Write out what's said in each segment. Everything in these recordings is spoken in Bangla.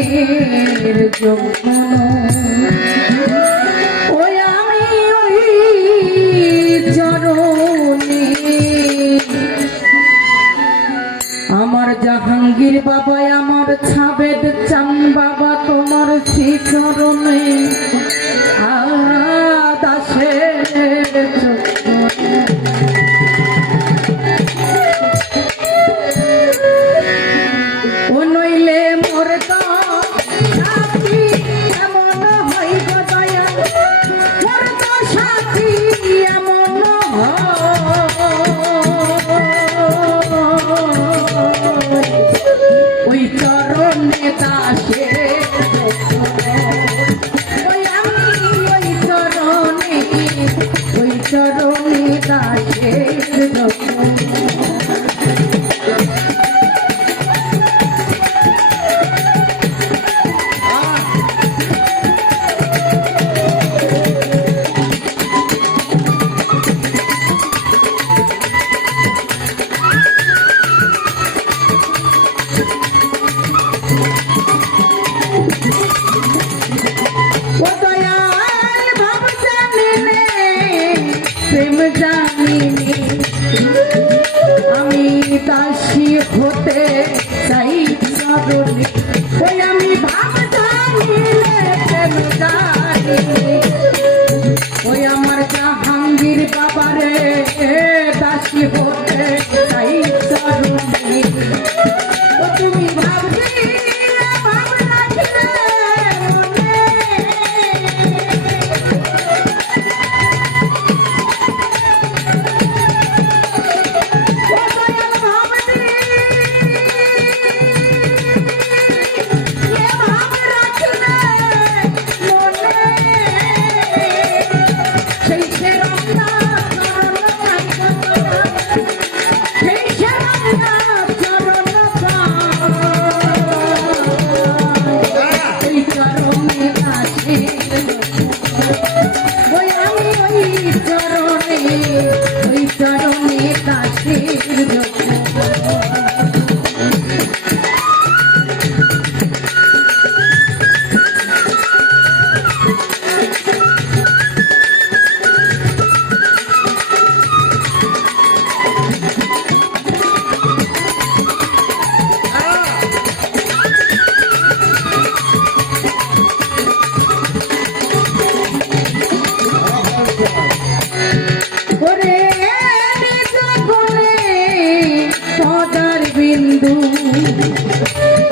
চরণের যোগ্য ওই আমি ওই চরণে আমার জাহাঙ্গীর বাবা আমার ছাবেদ চান বাবা তোমার শ্রী চরণে দাসের ও নইলে মোর তো সাথী এমন হয় গো দয়াল মোর তো সাথী এমন ওই চরণে দাসের ওই চরণে দাসের আমি দাসী হতে চাই চরণে ওই আমি ভাব জানিলে কেন জানি ওই আমার জাহাঙ্গীর বাবারে দাসী হতে চাই চরণে ও তুমি ভাবছি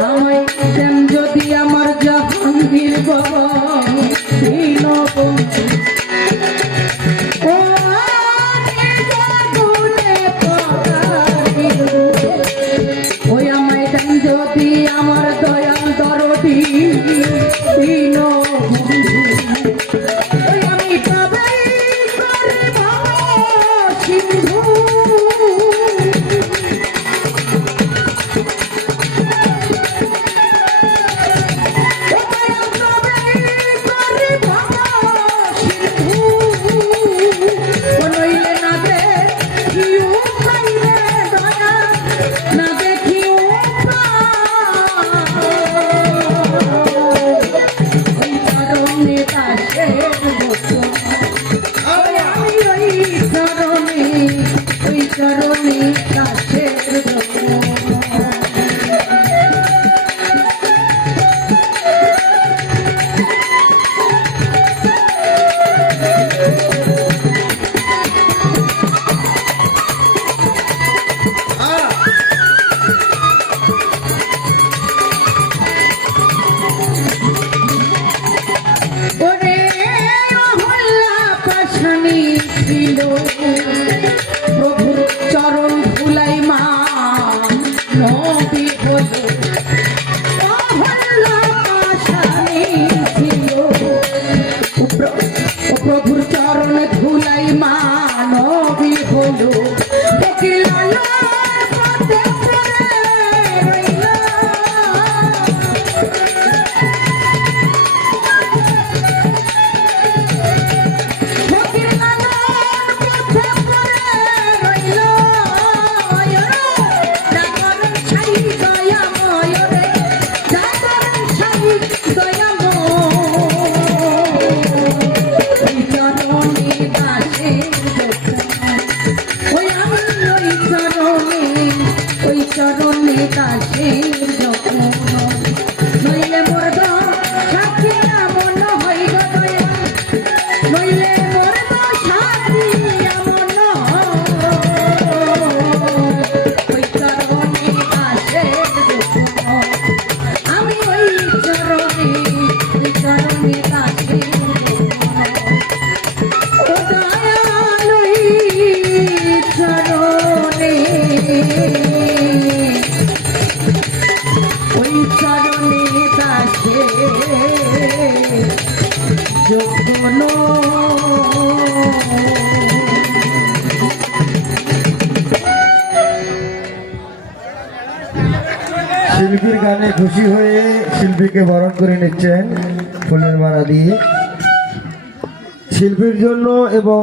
আমায় দেন যদি আমার জাহাঙ্গীর বাবা দীন বন্ধু ও ওই আমায় দেন যদি আমার দয়াল দরদি দীন বন্ধু ওই আমি তবে সিন্ধু প্রভুর চরণ ধুলাই মা নবী হলো প্রভুর চরণ ধুলাই মা নবী হলো ওই চরণে দাসে যোগ্য শিল্পীর গানে খুশি হয়ে শিল্পীকে বরণ করে নিচ্ছেন ফুলের মালা দিয়ে শিল্পীর জন্য এবং